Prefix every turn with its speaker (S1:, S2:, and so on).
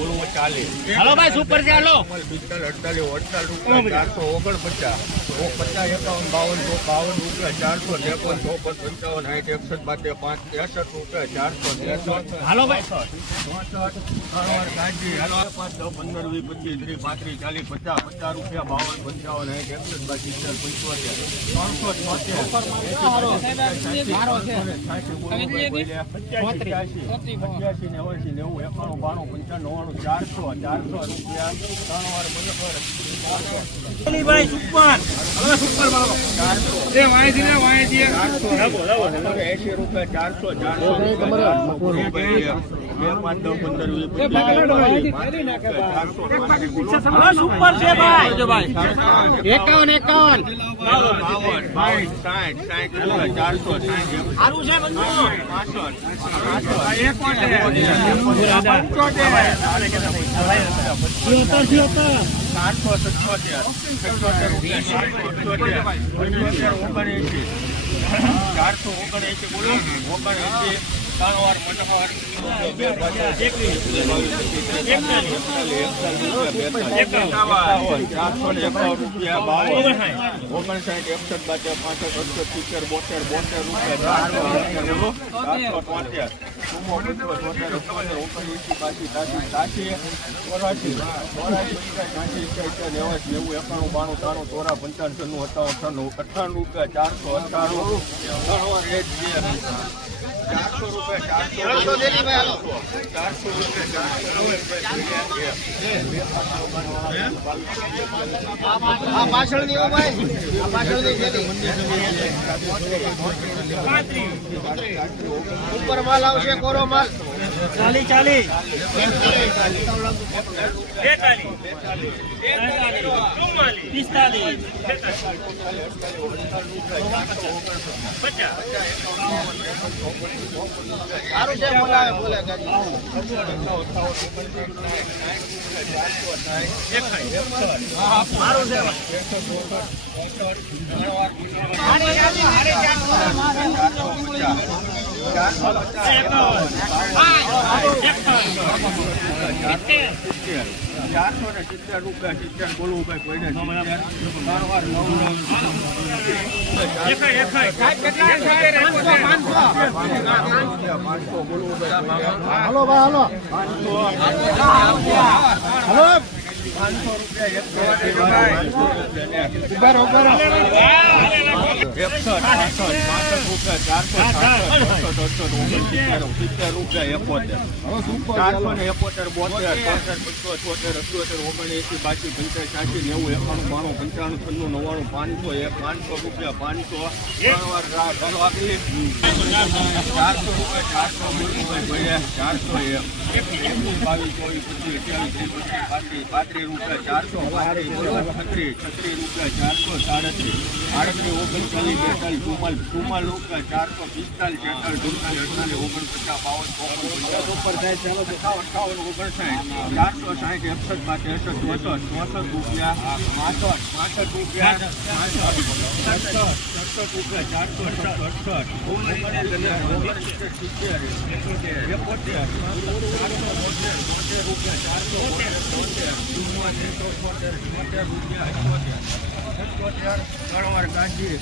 S1: બોલવો ચાલે
S2: હાલો ભાઈ સુપર છે હાલો.
S1: પિસ્તાલીસ અડતાલીસ અડતાલીસ રૂપિયા ચારસો ઓગણપચાસ સો પચાસ એકાવન બાવન સો બાવન રૂપિયા ચારસો ત્રેપન ચોપન પંચાવન સાઠ એકસઠ બાતે પાંચ ત્રેસઠ રૂપિયા ચારસો ત્રેસઠ
S2: હાલો ભાઈ.
S1: પાંચ દસ પંદર વીસ પચીસ ત્રીસ પાંત્રીસ ચાલીસ પચાસ પચાસ રૂપિયા બાવન પંચાવન સાઠ એકસઠ બાકી પંચોતેર ત્રણસો છોતેર અઠ્યાસી નેવાસી નેવું એકાણું. બાણું પંચાણું નવ્વાણું ચારસો ચારસો રૂપિયા ત્રણ વાર
S2: ને વાણી
S1: એસી રૂપિયા ચારસો ચારસો બે પાંચ દસ પંદર વીસ
S2: સુપર છે ભાઈ એકાવન એકાવન
S1: બાવન બાવન સાઠ સાઠ ચારસો
S2: સારું છે બંધુ
S1: સાતસો સત્યોતેર સત્યોતેર ઓગણ પંચોતેર ચારસો ઓગણએંસી બોલો. ઓગણએંસી ઓગણસાઠ એકસઠ બાજુ પાસઠ અડસઠ સિત્તેર બોતેર બોતેર રૂપિયા ચારસો તોતેર ચોરાસી અઠ્ઠાણું રૂપિયા ચારસો ત્રણ વાર છે ચારસો રૂપિયા ચારસો
S3: ભાઈ ઉપર માલ આવશે કોરો માલ.
S2: ચાલી ચાલી. પિસ્તાલીસ.
S3: સારું છે
S1: ચારસો ને સિત્તેર રૂપિયા સિત્તેર બોલવું ભાઈ કોઈને ત્રણ નવ બોલવું ભાઈ
S3: હાલો ભાઈ, હાલો.
S1: હાલો. પાંચસો રૂપિયા ચારસો ચારસો પાંચસો એક પાંચસો રૂપિયા ચારસો રૂપિયા ચારસો ચારસો એક. બાવીસ ચોવીસ પચીસ અઠ્યાવીસ પાંત્રીસ પાંત્રીસ રૂપિયા ચારસો છત્રીસ છત્રીસ રૂપિયા ચારસો સાડત્રીસ આડત્રીસ ઓગણચાલીસ બેતાલીસ ચુમ્માલીસ ચુમ્માલીસ રૂપિયા ચારસો પિસ્તાલીસ છેતાલીસ સુડતાલીસ અડતાલીસ ઓગણપચાસ બાવન ચોપન ઉપર થાય ચાલો અઠાવન અઠાવન ઓગણસાઠ ચારસો સાઠ એકસઠ બાદ ત્રેસઠ ચોસઠ ચોસઠ રૂપિયા પાસઠ પાસઠ રૂપિયા સડસઠ રૂપિયા ચારસો અડસઠ અડસઠ સિત્તેર એકોતેર એકોતેર ચારસો બોતેર બોતેર રૂપિયા ચારસો બોતેર બોતેર ચુમ્મોતેર ચોસઠ રૂપિયા અઠ્યોતેર અઠ્યોતેર ત્રણ ગાંધી